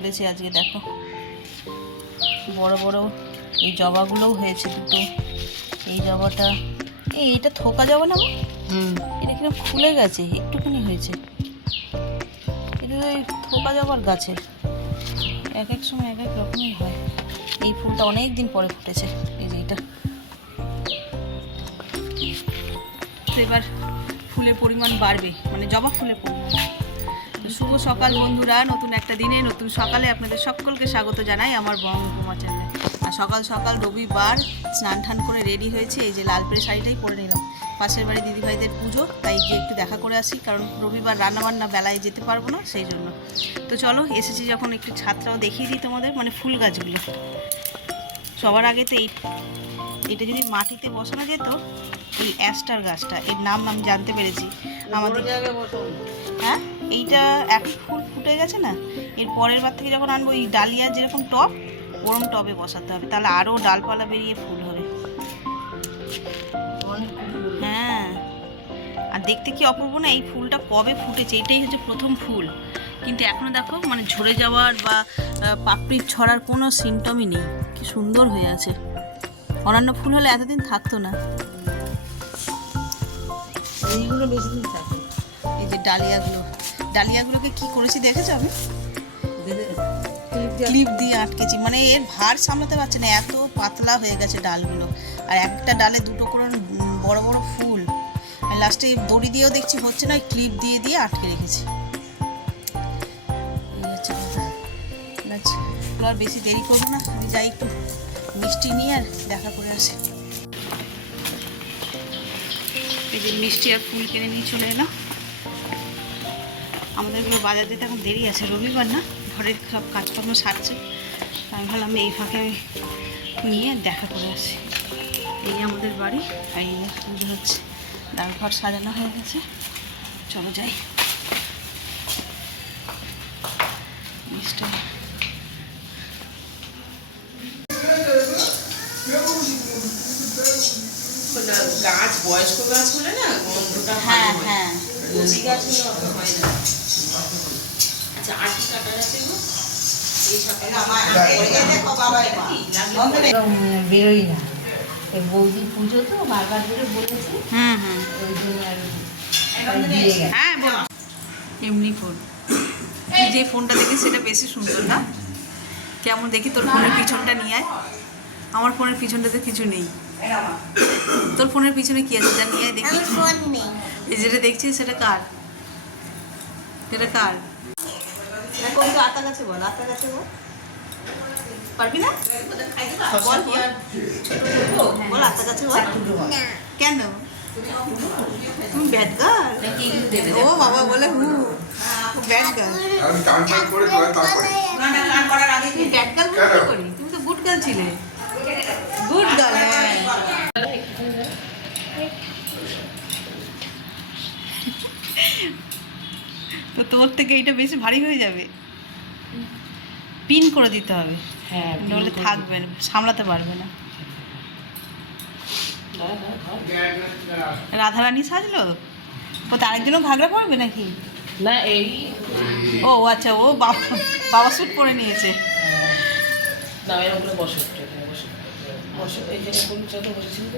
তুলেছে আজকে, দেখো বড় বড় এই জবাগুলোও হয়েছে দুটো। এই জবাটা, এইটা থোকা জবা না? এটা কিরকম খুলে গেছে, একটুখানি হয়েছে। এটা ওই থোকা জবার গাছের, এক এক সময় এক এক রকমই হয়। এই ফুলটা অনেক দিন পরে ফুটেছে, এই যে এটা। তো এবার ফুলের পরিমাণ বাড়বে, মানে জবা ফুলের পরিমাণ। শুভ সকাল বন্ধুরা, নতুন একটা দিনে নতুন সকালে আপনাদের সকলকে স্বাগত জানাই আমার বঙ্গমা চ্যানেলে। আর সকাল সকাল রবিবার স্নান টান করে রেডি হয়েছে, এই যে লাল পেরে শাড়িটাই পরে নিলাম। পাশের বাড়ি দিদিভাইদের পুজো, তাই গিয়ে একটু দেখা করে আসি, কারণ রবিবার রান্নাবান্না বেলায় যেতে পারবো না, সেই জন্য। তো চলো, এসেছি যখন একটু ছাদটাও দেখিয়ে দিই তোমাদের, মানে ফুল গাছগুলো। সবার আগে তো এটা যদি মাটিতে বসানো যেত, এই অ্যাস্টার গাছটা, এর নাম আমি জানতে পেরেছি আমাদের। হ্যাঁ, এইটা এখন ফুল ফুটে গেছে না, এর পরের বার থেকে যখন আনবো এই ডালিয়া যেরকম টব, ওরম টবে বসাতে হবে, তাহলে আরও ডালপালা বেরিয়ে ফুল হবে। হ্যাঁ, আর দেখতে কি অপূর্ব না, এই ফুলটা কবে ফুটেছে, এটাই হচ্ছে প্রথম ফুল। কিন্তু এখনও দেখো মানে ঝরে যাওয়ার বা পাপড়ির ছড়ার কোনো সিমটমই নেই, কি সুন্দর হয়ে আছে। অন্যান্য ফুল হলে এতদিন থাকতো না, এইগুলো বেশি দিন থাকে। এই যে ডালিয়াগুলোকে কি করেছি দেখেছো? আমি ক্লিপ দিয়ে আটকেছি, মানে এর ভার সামলাতে পারছে না, এত পাতলা হয়ে গেছে ডালগুলো। আর একটা ডালে দুটো করে বড় বড় ফুল, আর লাস্টে দড়ি দিয়েও দেখছি হচ্ছে না, ক্লিপ দিয়ে দিয়ে আটকে রেখেছি। এই হচ্ছে কথা। আর বেশি দেরি করবো না, আমি যাই একটু মিষ্টি নিয়ে আর দেখা করে আসি। এই যে মিষ্টি আর ফুল কিনে নিয়ে চলে এলাম। আমাদেরগুলো বাজার যেতে এখন দেরি আছে, রবিবার না, ঘরের সব কাজকর্ম সারছে। আমি ভাবলাম এই ফাঁকে আমি নিয়ে দেখা করে আসি। এই আমাদের বাড়ি, আর এই পুজো হচ্ছে, ডালঘর সাজানো হয়ে গেছে। চলো যাই। মিষ্টি গাছ বয়স্ক গাছ হলে না গন্ধটা, হ্যাঁ হ্যাঁ, কচি গাছ হলে অত হয় না। আচ্ছা, আর কি কাটা আছে গো? এই বেরোই না, বৌদি পুজো তো বারবার করে বলেছে, ওই জন্য আর হ্যাঁ বল। এমনি ফোন, যে ফোনটা দেখি সেটা বেশি সুন্দর না? কেমন দেখি তোর ফোনের পিছনটা নিয়ে আয়। আমার ফোনের পিছনটাতে কিছু নেই। তোর ফোনের পিছনে কি আছে, যা নিয়ে আয় দেখি। এই যেটা দেখছিস সেটা কার? সেটা কার? কোনটা? আতা গাছে বল, আতা গাছে বল। পারবি না? বল বল, আতা গাছে বল। কেন তুমি ব্যাড গার্ল? ও বাবা বলে হু ব্যাড গার্ল। আমি কান কান করে তারপরে না না, গান করার আগে তুমি ব্যাড গার্ল বলতে করি? তুমি তো গুড গার্ল ছিলে। Good girl. তো তোর থেকে এইটা বেশি ভারী হয়ে যাবে, পিন করে দিতে হবে। হ্যাঁ, নইলে থাকবে না, সামলাতে পারবে না। রাধারানী সাজলো, ও তার একজনও ঘাগরা পরবে নাকি? না এই ও আচ্ছা, ও বাবা স্যুট পরে নিয়েছে। না এরকম করে বসে বসে এই জায়গায় ফুল যত বসেছিল তো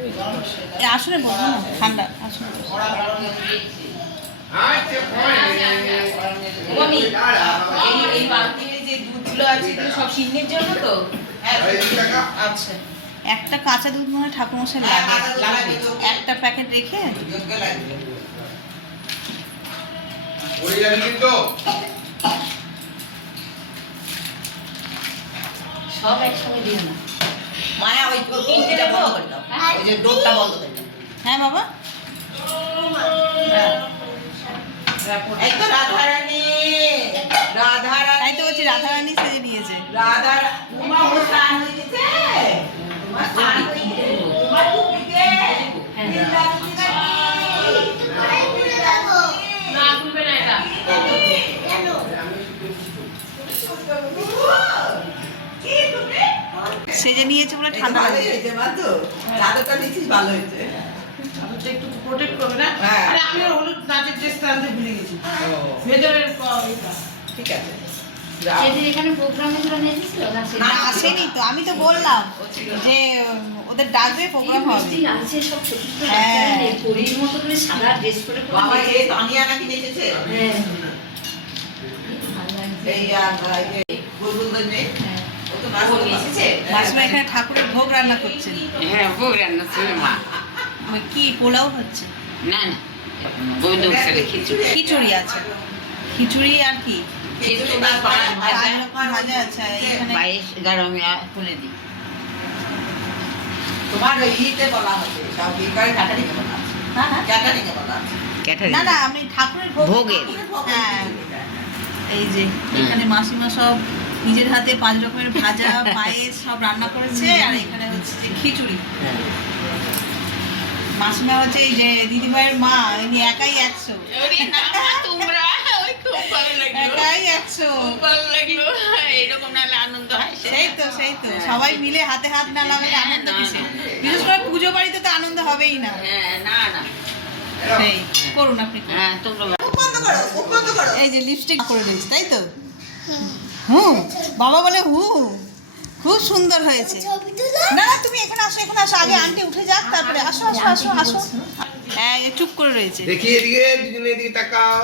এই আসলে বলবো না, ঠান্ডা আসলে। এই বালতিতে যে দুধগুলো আছে এগুলো সব সিন্নির জন্য তো। আচ্ছা, একটা কাঁচা দুধ মনে হয় ঠাকুরমশাই লাগবে, একটা প্যাকেট রেখে। সব একসঙ্গে দিও না। মায়া ওই টিনটা বন্ধ করে দাও, ওই যে ডোরটা বন্ধ করে দাও। হ্যাঁ বাবা, এই তো রাধারানী, রাধারানী, তাই তো বলছি রাধারানী সেজে নিয়েছে। রাধা উমা ও স্নান হয়ে গেছে, উমা স্নান হয়ে গেছে, উমা তুমি কে? না খুলবে না এটা কেন? সেজে নিয়েছে বলে ঠান্ডা ভালো লাগছে। হয়েছে মা, তো চাদরটা নিচ্ছিস ভালো হয়েছে। একটু প্রোটেক্ট করবে না? হ্যাঁ। আরে আমি ওর হলুদ নাচের ড্রেসটা আনতে ভুলে গেছি। ভেতরের এটা। ঠিক আছে, সেদিন এখানে প্রোগ্রামে তোরা নেমেছিল না না আসেনি তো, আমি তো বললাম যে ওদের ডাকবে, প্রোগ্রাম হবে। মিষ্টি লাগছে সব ছোট ছোট হ্যাঁ। বাচ্চারা পরীর মতো করে সাদা ড্রেস পরে করে বাবা নেচেছে। এই তানিয়া নাকি নেচেছে হ্যাঁ ভালো লাগছে। এই গোলগুলদের মেয়ে হ্যাঁ। ও তো নাচ করে এসেছে মাসিমা এখানে ঠাকুরের ভোগ রান্না করছেন। হ্যাঁ ভোগ রান্না ছিল মা। ওই কি পোলাও হচ্ছে? না না বৈদক ছেলে খিচুড়ি খিচুড়ি আছে, খিচুড়ি আর কি খিচুড়ি পাঁচ ভাজা পাঁচ রকম ভাজা আছে এখানে। 22-11 মিনিট খুলে দিই। তোমার ওই ইতে বলা হচ্ছে সব বিকার ক্যাটারিংয়ে বলা আছে হ্যাঁ হ্যাঁ ক্যাটারিংয়ে বলা আছে ক্যাটারিং না না, আমি ঠাকুরের ভোগ ভোগের। হ্যাঁ এই যে এখানে মাসিমা সব নিজের হাতে 5 রকমের ভাজা পায়েস সব রান্না করেছে, আর এখানে হচ্ছে যে খিচুড়ি। মাসিমা হচ্ছে এই যে দিদিভাইয়ের মা, ইনি একাই 100, তোমরা ওই খুব ভালো লাগলো, একাই 100। খুব ভালো লাগলো। এইরকম নাহলে আনন্দ হয় সেই তো সবাই মিলে হাতে হাত না লাগালে আনন্দ কিসে? বিশেষ করে পুজো বাড়িতে তো আনন্দ হবেই না। হ্যাঁ না না সেই করুন আপনি করুন। হ্যাঁ তোমরা বন্ধ করো এই যে লিপস্টিক করে দিয়েছি তাই তো? হুম, বাবা বলে খুব সুন্দর হয়েছে। না না তুমি এখানে আসো, আগে আন্টি উঠে যাক, তারপরে আসো। হ্যাঁ এ চুপ করে রয়েছে। দেখি এদিকে, দুজনে এদিকে তাকাও,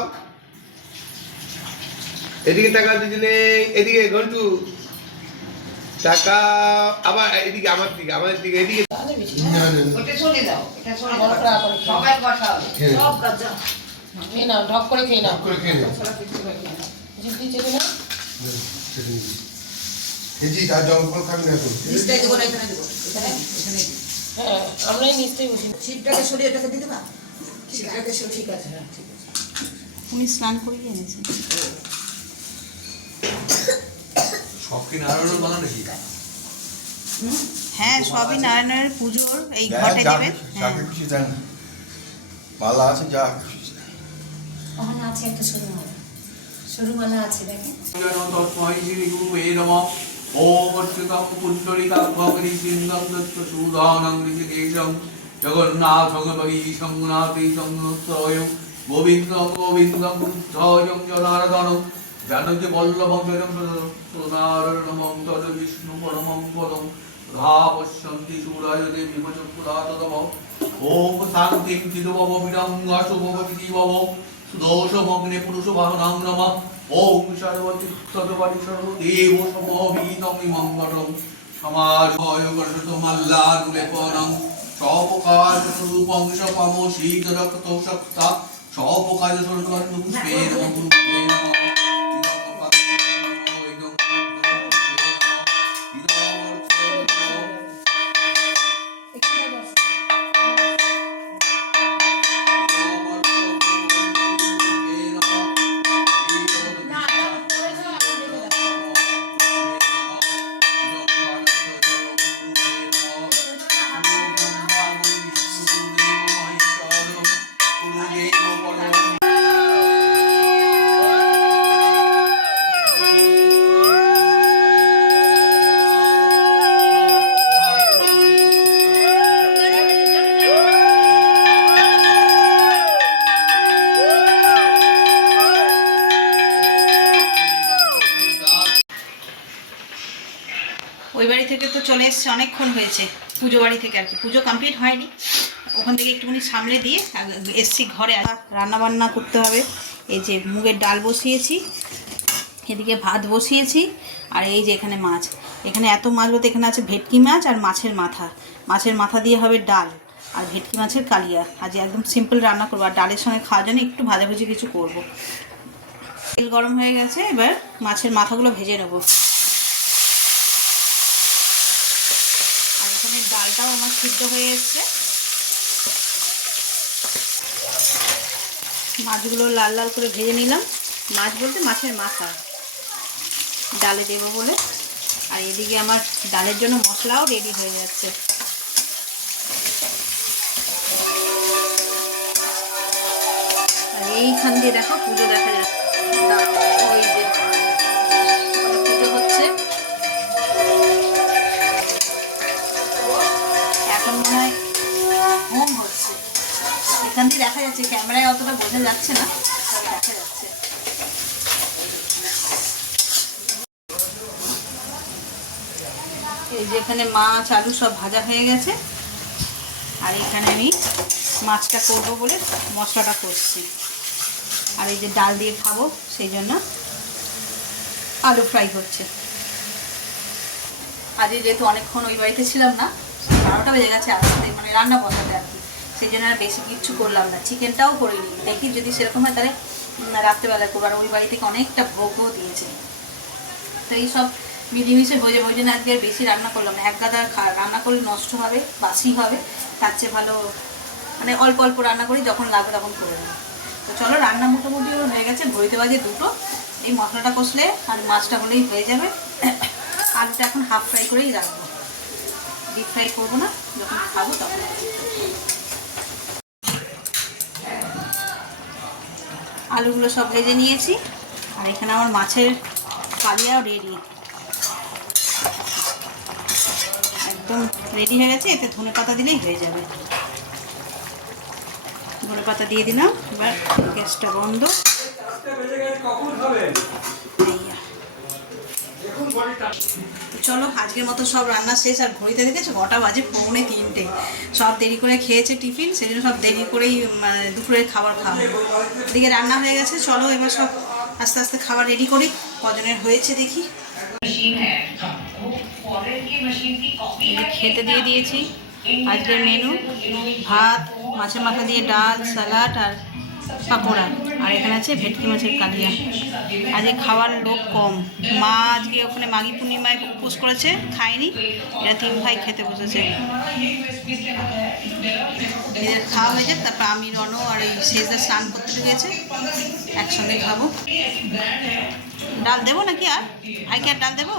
এদিকে তাকাও দুজনে, এদিকে ঘন্টু তাকাও, আবার এদিকে আমাদের দিকে এদিকে। ওটা সরে দাও এটা সরে দাও সবাই বসা হবে সব কাজ খেয়ে নাও, ঢক করে খেয়ে নাও। করে খেয়ে নে। জিদ্দি চেপে নাও। এই যে আর জঙ্গল খাবি না এখন। নিচটাই দেবো না এখানে দেবো এখানে হ্যাঁ আমরাই নিশ্চয়ই বসি। সিটটাকে সরিয়ে এটাকে দিতে না সিটটাকে সরিয়ে ঠিক আছে হ্যাঁ ঠিক আছে উনি স্নান করিয়ে এনেছেন। সব কি নারায়ণের বানা নাকি? হ্যাঁ সবই নারায়ণের পুজোর এই ঘটে দেবেন। হ্যাঁ খুশি দেন, মালা আছে যা খুশি। ওখানে আছে একটা সরু মালা আছে দেখেন। তস্মৈ শ্রী গুরুবে নমঃ। ওম অচ্যুতং পুণ্ডরীকাক্ষরি সিন্ধং দত্তসূদানং ঋষিকেশং জগন্নাথং ভগীশং নাথীশং নৃত্যয়ং গোবিন্দং বুদ্ধয়ং জনার্দনং জানকী বল্লভং জয়ং সদারণমং তদ বিষ্ণু পরমং পদং তথা পশ্যন্তি সূরায় দেবী চক্ষুরাততম। ওম শান্তিং চিদভব বিডং অশুভব বিধিভব সুদোষমগ্নে পুরুষবাহনাং নমঃ। ওম সর্বতি সর্বপরি সর্বদেব সমভিতং মঙ্গলং সমাজয় গর্ষতমাল্লানুলেপনং স্বপকাশ স্বরূপং স্বপম শীতরক্ত সক্তা স্বপকাশ স্বর্গন্ধ পুষ্পে নমঃ গুরুবে নমঃ। ওই বাড়ি থেকে তো চলে এসছে, অনেকক্ষণ হয়েছে পুজো বাড়ি থেকে আর কি, পুজো কমপ্লিট হয়নি, ওখান থেকে একটুখানি সামলে দিয়ে এসছি ঘরে। রান্না বান্না করতে হবে। এই যে মুগের ডাল বসিয়েছি, এদিকে ভাত বসিয়েছি, আর এই যে এখানে মাছ। এখানে এত মাছ বলতে এখানে আছে ভেটকি মাছ আর মাছের মাথা দিয়ে হবে ডাল, আর ভেটকি মাছের কালিয়া। আজ একদম সিম্পল রান্না করবো, আর ডালের সঙ্গে খাওয়ার জন্য একটু ভাজাভুজি কিছু করব। তেল গরম হয়ে গেছে, এবার মাছের মাথাগুলো ভেজে নেবো। আর এখানে ডালটাও আমার সিদ্ধ হয়ে এসছে। মাছগুলো লাল লাল করে ভেজে নিলাম, মাছ বলতে মাছের মাথা ডালে দেবো বলে। আর এদিকে আমার ডালের জন্য মশলাও রেডি হয়ে যাচ্ছে। আর এইখান দিয়ে দেখো পুজো দেখা যাচ্ছে, ওই যে পুজো হচ্ছে। এখন মনে হয় হোম হচ্ছে, এখান দিয়ে দেখা যাচ্ছে, ক্যামেরায় অতটা বোঝা যাচ্ছে না, তবে দেখা যাচ্ছে। এই যে এখানে মাছ আলু সব ভাজা হয়ে গেছে, আর এখানে আমি মাছটা করবো বলে মশলাটা করছি। আর এই যে ডাল দিয়ে খাবো সেই জন্য আলু ফ্রাই হচ্ছে। আজকে যেহেতু অনেকক্ষণ ওই বাড়িতে ছিলাম না, 12টা বেজে গেছে আসতে, মানে রান্না বসাতে আর কি, সেই জন্য আর বেশি কিচ্ছু করলাম না। চিকেনটাও করিনি, দেখি যদি সেরকম হয় তাহলে রাত্রেবেলা করবো। আর ওই বাড়ি থেকে অনেকটা ভোগও দিয়েছে, তো এই সব মিলেমিশে হয়ে যাবে। ওই জন্য আজকে আর বেশি রান্না করলাম না। এক গাদা রান্না করলে নষ্ট হবে, বাসি হবে, তার চেয়ে ভালো মানে অল্প অল্প রান্না করি, যখন লাগবে তখন করে নেব। তো চলো, রান্না মোটামুটি হয়ে গেছে, ঘড়িতে বাজে 2টো। এই মশলাটা কষলে আর মাছটা হলেই হয়ে যাবে। আলুটা এখন হাফ ফ্রাই করেই রাখবো, ডিপ ফ্রাই করবো না, যখন খাবো তখন। আলুগুলো সব ভেজে নিয়েছি, আর এখানে আমার মাছের কালিয়াও রেডি, একদম রেডি হয়ে গেছে। এতে ধনেপাতা দিলেই হয়ে যাবে। ধনেপাতা দিয়ে দিলাম, এবার গ্যাসটা বন্ধ। তো চলো, আজকের মতো সব রান্না শেষ। আর ঘড়িতে দেখেছো কটা বাজে? 2:45। সব দেরি করে খেয়েছে টিফিন, সেই জন্য সব দেরি করেই মানে দুপুরের খাবার খাওয়া। এদিকে রান্না হয়ে গেছে, চলো এবার সব আস্তে আস্তে খাবার রেডি করি। কজনের হয়েছে দেখি। খেতে দিয়ে দিয়েছি। আজকের মেনু ভাত, মাছের মাথা দিয়ে ডাল, স্যালাড আর পাকোড়া, আর এখানে আছে ভেটকি মাছের কালিয়া। আজকে খাওয়ার লোক কম। মা আজকে ওখানে মাঘী পূর্ণিমায় উপোস করেছে, খায়নি। এরা 3 ভাই খেতে বসেছে। এদের খাওয়া হয়ে যায়, তারপর আমি, রণ আর এই শেষদা স্নান করতে ঢুকেছে, একসঙ্গে খাবো। ডাল দেবো নাকি? আর ভাইকে আর ডাল দেবো?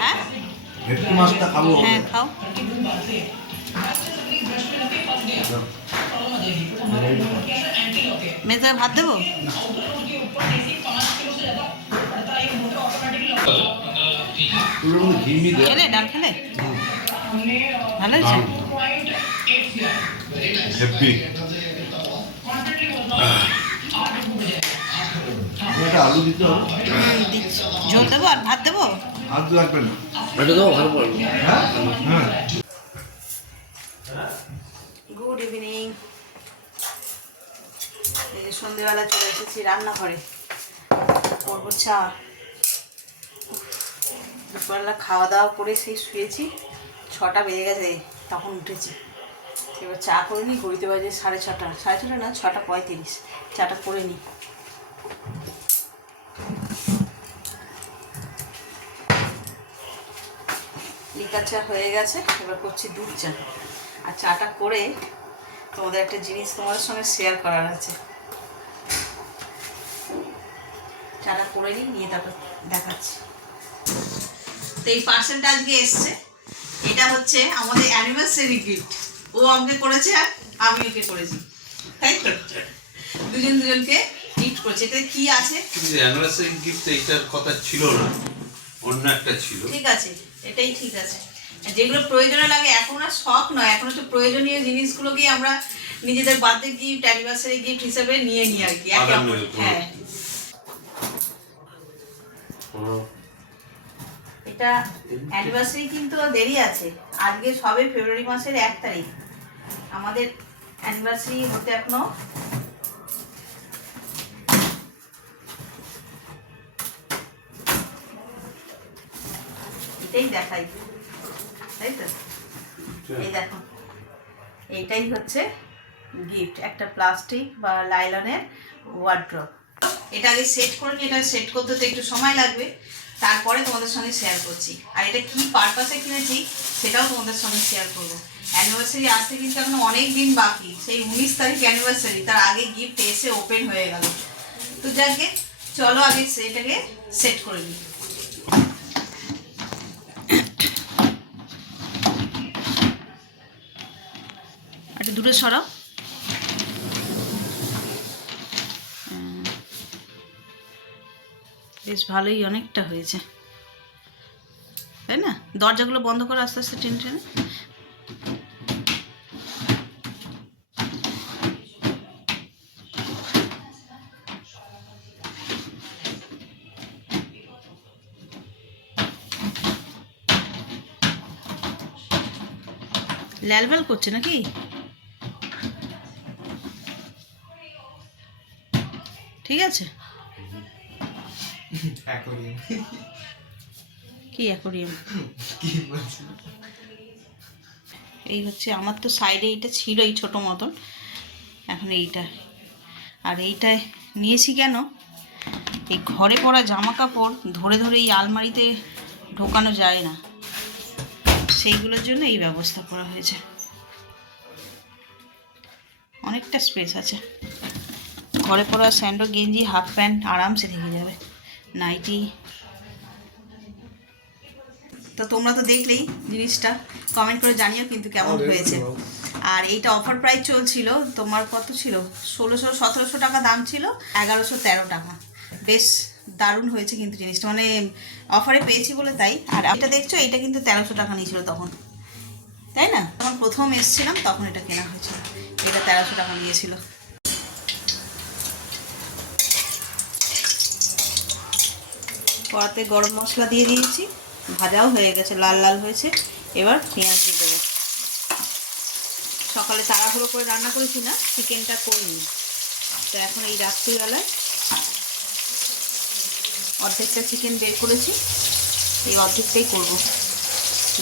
হ্যাঁ হ্যাঁ, খাও। মেয়েটা ভাত দেবো? খেলে ডাল খেলে ভালো হয়েছে। আলু দিতে হবে, ঝোল দেবো আর ভাত দেবো? ভাত লাগবে না, হ্যাঁ। Good evening. এই যে সন্ধ্যেবেলা চলে এসেছি রান্নাঘরে, করবো চা। দুপুরবেলা খাওয়া দাওয়া করে সেই শুয়েছি, 6টা বেজে গেছে, তখন উঠেছি। এবার চা করে নিই। ঘড়িতে বাজে 6:30, 6:30 না, 6:35। চাটা করে নিই। লিকার চা হয়ে গেছে, এবার করছি দুধ চা। আর চাটা করে তোমাদের একটা জিনিস তোমাদের সঙ্গে শেয়ার করার আছে। চাটা করে নিয়ে তারপর দেখাচ্ছি। তো এই পার্সেলটা আজকে এসছে, এটা হচ্ছে আমাদের অ্যানিভার্সারি গিফট। ও আমাকে করেছে আর আমি ওকে করেছি, তাই তো? দুজনকে গিফট করেছে। এতে কি আছে? অ্যানিভার্সারি গিফট এইটার কথা ছিল না, অন্য একটা ছিল। ঠিক আছে, এটাই ঠিক আছে। যেগুলো প্রয়োজনে লাগে, এখন আর শখ নয়, এখন একটু প্রয়োজনীয় জিনিসগুলোকেই আমরা নিজেদের বার্থডে গিফট, অ্যানিভার্সারি গিফট হিসেবে নিয়ে নিই আর কি। হ্যাঁ, এটা অ্যানিভার্সারি কিন্তু দেরি আছে। আজকে সবে ফেব্রুয়ারি মাসের 1 তারিখ। আমাদের অ্যানিভার্সারি হতে এখনো এটাই দেখাই, তাই তো? এই দেখো, এইটাই হচ্ছে গিফট, একটা প্লাস্টিক বা লাইলনের ওয়ার্ড্রপ। এটা আগে সেট করে নিই, এটা সেট করতে তো একটু সময় লাগবে, তারপরে তোমাদের সঙ্গে শেয়ার করছি। আর এটা কি পারপাসে কিনেছি সেটাও তোমাদের সঙ্গে শেয়ার করবো। অ্যানিভার্সারি আসতে কিন্তু এখন অনেক দিন বাকি, সেই 19 তারিখ অ্যানিভার্সারি, তার আগে গিফট এসে ওপেন হয়ে গেল। তো যাকে চলো আগে সেটাকে সেট করে নিই। একটু দূরে সরাও। বেশ ভালোই অনেকটা হয়েছে, তাই না? দরজাগুলো বন্ধ করো আস্তে আস্তে টেনে টেনে। লালবাল করছে নাকি? ঠিক আছে, কি অ্যাকোরিয়াম? এই হচ্ছে আমার তো সাইডে এইটা ছিল এই ছোট মতন, এখন এইটা। আর এইটায় নিয়েছি কেন, এই ঘরে পরা জামা কাপড় ধরে ধরে এই আলমারিতে ঢোকানো যায় না, সেইগুলোর জন্য এই ব্যবস্থা করা হয়েছে। অনেকটা স্পেস আছে, ঘরে পরা স্যান্ডো গেঞ্জি হাফ প্যান্ট আরামসে থেকে যাবে, নাইটি। তো তোমরা তো দেখলেই জিনিসটা, কমেন্ট করে জানিও কিন্তু কেমন হয়েছে। আর এইটা অফার প্রাইস চলছিল, তোমার কত ছিল, 1600-1700 টাকা দাম ছিল, 1113 টাকা। বেশ দারুণ হয়েছে কিন্তু জিনিসটা, মানে অফারে পেয়েছি বলে তাই। আর এটা দেখছো, এটা কিন্তু 1300 টাকা নিয়েছিল তখন, তাই না? তখন প্রথম এসেছিলাম তখন এটা কেনা হয়েছিল, এটা 1300 টাকা নিয়েছিল। কড়াতে গরম মশলা দিয়ে দিয়েছি, ভাজাও হয়ে গেছে, লাল লাল হয়েছে। এবার পেঁয়াজ দিয়ে দেবো। সকালে তাড়াহুড়ো করে রান্না করেছি না, চিকেনটা করিনি, তো এখন এই রাত্রিবেলায় অর্ধেকটা চিকেন বের করেছি, এই অর্ধেকটাই করবো।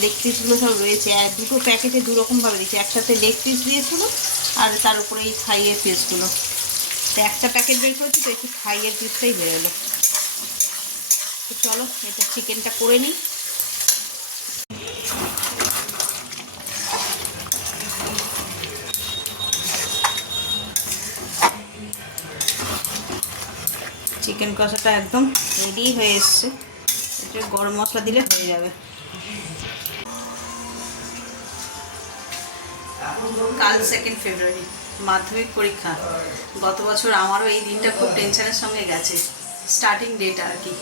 লেগ পিসগুলো সব রয়েছে, দুটো প্যাকেটে দুরকমভাবে দিয়েছি, একসাথে লেগ পিস দিয়েছিলো আর তার উপরে এই থাইয়ের পিসগুলো। তো একটা প্যাকেট বের করেছি, তো একটু থাইয়ের পিসটাই বেরোলো। তো চলো এটা চিকেনটা করে নিই। চিকেন কষাটা একদম রেডি হয়ে এসছে, এটা গরম মশলা দিলে হয়ে যাবে। কাল 2 ফেব্রুয়ারি, মাধ্যমিক পরীক্ষা। গত বছর আমারও এই দিনটা খুব টেনশনের সঙ্গে গেছে, স্টার্টিং ডেট আর কি,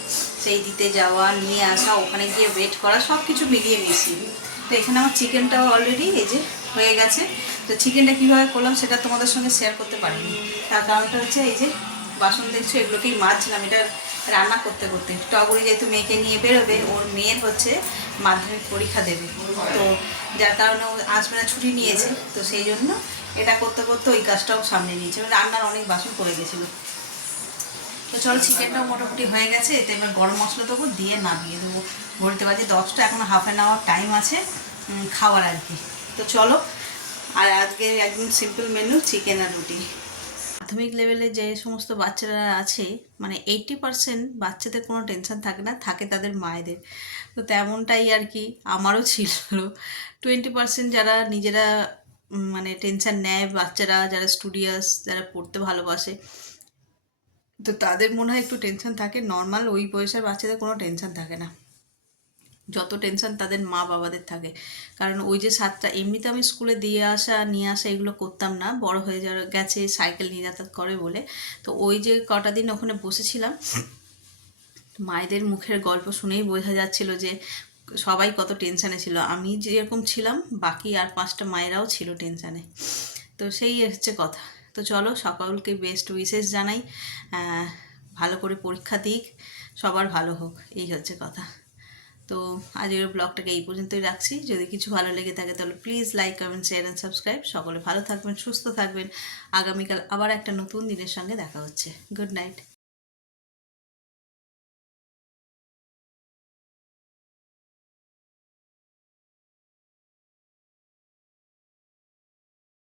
সেই দিতে যাওয়া, নিয়ে আসা, ওখানে গিয়ে ওয়েট করা, সব কিছু মিলিয়ে মিশিয়ে। তো এখানে আমার চিকেনটাও অলরেডি এই যে হয়ে গেছে। তো চিকেনটা কীভাবে করলাম সেটা তোমাদের সঙ্গে শেয়ার করতে পারিনি, তার কারণটা হচ্ছে এই যে বাসন দেখছো, এগুলোকেই মাজছিলাম এটা রান্না করতে করতে। টগরি যেহেতু মেয়েকে নিয়ে বেরোবে, ওর মেয়ের হচ্ছে মাধ্যমিক পরীক্ষা দেবে, তো যার কারণে ও আসবে না, ছুটি নিয়েছে, তো সেই জন্য এটা করতে করতে ওই কাজটাও সামনে নিয়েছে, রান্নার অনেক বাসন পড়ে গেছিলো। তো চলো চিকেনটাও মোটামুটি হয়ে গেছে, এতে এবার গরম মশলা দেবো, দিয়ে নামিয়ে দেবো। বলতে পারছি 10টা, এখন হাফ অ্যান আওয়ার টাইম আছে খাওয়ার আর কি। তো চলো, আর আজকে একদম সিম্পল মেনু, চিকেন আর রুটি। প্রাথমিক লেভেলে যে সমস্ত বাচ্চারা আছে, মানে 80% বাচ্চাদের কোনো টেনশন থাকে না, থাকে তাদের মায়েদের। তো তেমনটাই আর কি আমারও ছিল। 20% যারা নিজেরা মানে টেনশন নেয়, বাচ্চারা যারা স্টুডিয়াস, যারা পড়তে ভালোবাসে, তো তাদের মনে হয় একটু টেনশন থাকে। নর্মাল ওই বয়সের বাচ্চাদের কোনো টেনশন থাকে না, যত টেনশন তাদের মা বাবাদের থাকে। কারণ ওই যে 7টা, এমনিতে আমি স্কুলে দিয়ে আসা নিয়ে আসা এগুলো করতাম না, বড় হয়ে গেছে, সাইকেল নিয়ে যাতায়াত করে বলে। তো ওই যে কটা দিন ওখানে বসেছিলাম, মায়েদের মুখের গল্প শুনেই বোঝা যাচ্ছিল যে সবাই কত টেনশানে ছিল। আমি যেরকম ছিলাম, বাকি আর 5টা মায়েরাও ছিল টেনশানে। তো সেই হচ্ছে কথা। তো চলো, সকলকে বেস্ট উইশেস জানাই, ভালো করে পরীক্ষা দিক, সবার ভালো হোক, এই হচ্ছে কথা। তো আজকের ব্লগটাকে এই পর্যন্তই রাখছি। যদি কিছু ভালো লেগে থাকে তাহলে please like, comment, share and subscribe. সকলে ভালো থাকবেন, সুস্থ থাকবেন। আগামীকাল আবার একটা নতুন দিনের সঙ্গে দেখা হচ্ছে। Good night.